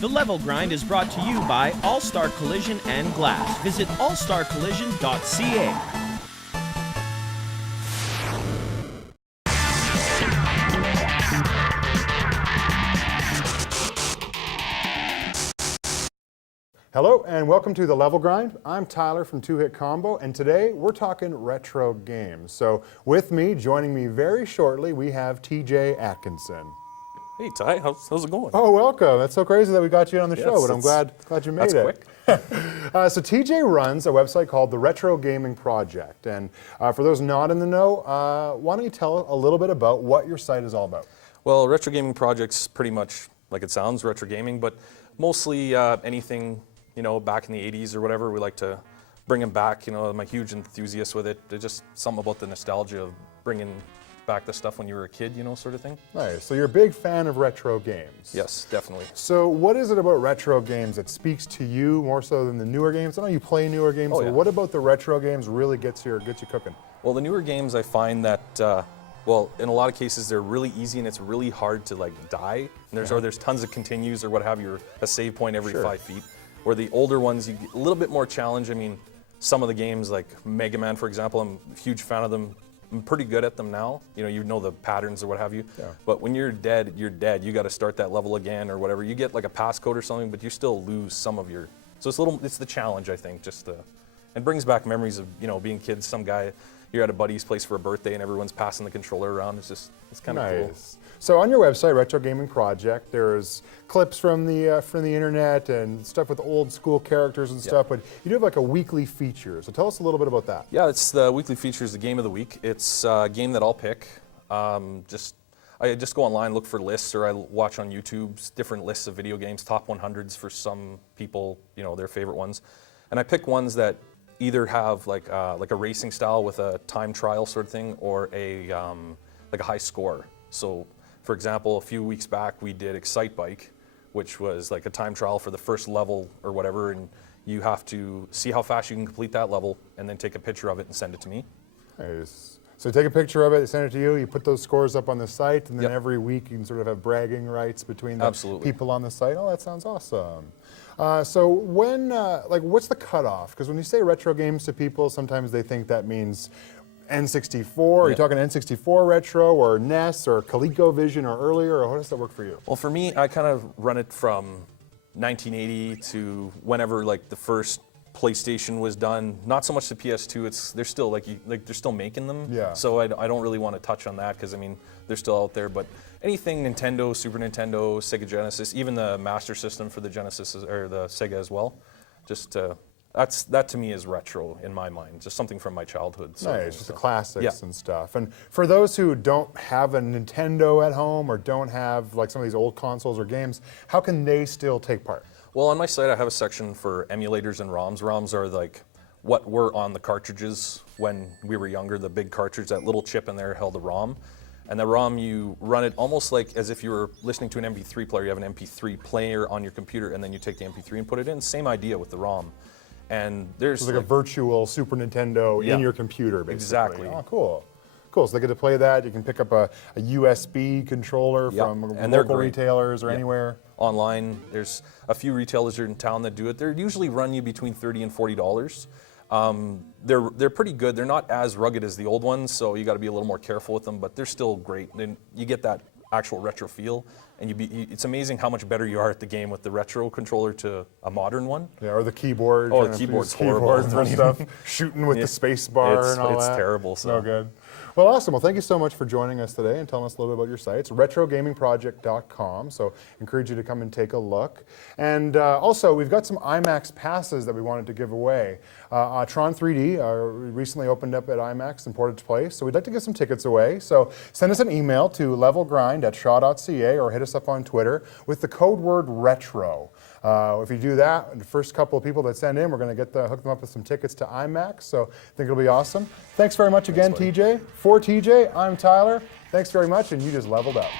The Level Grind is brought to you by All-Star Collision and Glass. Visit allstarcollision.ca. Hello and welcome to The Level Grind. I'm Tyler from Two Hit Combo, and today we're talking retro games. So with me, joining me very shortly, we have TJ Atkinson. Hey Ty, how's it going? Oh, welcome. That's so crazy that we got you on the show, but I'm glad you made it. That's quick. So TJ runs a website called the Retro Gaming Project, and for those not in the know, why don't you tell a little bit about what your site is all about? Well, Retro Gaming Project's pretty much like it sounds, retro gaming, but mostly anything, you know, back in the 80s or whatever. We like to bring them back. You know, I'm a huge enthusiast with it. There's just something about the nostalgia of bringing back the stuff when you were a kid, you know, sort of thing. Nice. So you're a big fan of retro games. Yes, definitely. So what is it about retro games that speaks to you more so than the newer games? I know you play newer games, so what about the retro games really gets you cooking? Well, the newer games, I find that, well, in a lot of cases, they're really easy and it's really hard to like die. And there's tons of continues or what have you, or a save point every 5 feet. Where the older ones, you get a little bit more challenge. I mean, some of the games like Mega Man, for example, I'm a huge fan of them. I'm pretty good at them now. You know the patterns or what have you. Yeah. But when you're dead, you're dead. You got to start that level again or whatever. You get like a passcode or something, but you still lose some of your. So it's the challenge, I think, and brings back memories of, you know, being kids. Some guy, you're at a buddy's place for a birthday and everyone's passing the controller around. It's kind of cool. So on your website, Retro Gaming Project, there's clips from the internet and stuff with old school characters and stuff, but you do have like a weekly feature. So tell us a little bit about that. Yeah, it's the weekly feature is the game of the week. It's a game that I'll pick. I just go online, look for lists, or I watch on YouTube different lists of video games, top 100s for some people, you know, their favorite ones. And I pick ones that either have like a racing style with a time trial sort of thing, or like a high score. So, for example, a few weeks back we did Excite Bike, which was like a time trial for the first level or whatever, and you have to see how fast you can complete that level and then take a picture of it and send it to me. Nice. So take a picture of it, send it to you, you put those scores up on the site, and then every week you can sort of have bragging rights between the people on the site. Oh, that sounds awesome. So when, what's the cutoff? Because when you say retro games to people, sometimes they think that means N64, are you talking N64 retro or NES or ColecoVision or earlier, or how does that work for you? Well, for me, I kind of run it from 1980 to whenever like the first PlayStation was done. Not so much the PS2. They're still they're still making them. Yeah. So I don't really want to touch on that because I mean they're still out there. But anything Nintendo, Super Nintendo, Sega Genesis, even the Master System for the Genesis or the Sega as well, just. That to me is retro in my mind, just something from my childhood. Nice, just the classics and stuff. And for those who don't have a Nintendo at home or don't have like some of these old consoles or games, how can they still take part? Well, on my site I have a section for emulators and ROMs. ROMs are like what were on the cartridges when we were younger, the big cartridge, that little chip in there held a ROM. And the ROM, you run it almost like as if you were listening to an MP3 player. You have an MP3 player on your computer and then you take the MP3 and put it in. Same idea with the ROM. And there's like a virtual Super Nintendo in your computer, basically. Exactly. Oh, cool. Cool. So they get to play that. You can pick up a USB controller from local retailers or anywhere. Online, there's a few retailers in town that do it. They usually run you between $30 and $40. They're pretty good. They're not as rugged as the old ones, so you got to be a little more careful with them. But they're still great. And you get that actual retro feel, and it's amazing how much better you are at the game with the retro controller to a modern one. Yeah, or the keyboard. Oh, the keyboard's horrible. And stuff, shooting with the space bar and all that. It's terrible. So. No good. Well, awesome. Well, thank you so much for joining us today and telling us a little bit about your site. It's retrogamingproject.com, so encourage you to come and take a look. And also, we've got some IMAX passes that we wanted to give away. Tron 3D recently opened up at IMAX in Portage Place, so we'd like to give some tickets away. So send us an email to levelgrind@shaw.ca or hit us up on Twitter with the code word retro. If you do that, the first couple of people that send in, we're going to hook them up with some tickets to IMAX, so I think it'll be awesome. Thanks very much again, TJ. For TJ, I'm Tyler. Thanks very much, and you just leveled up.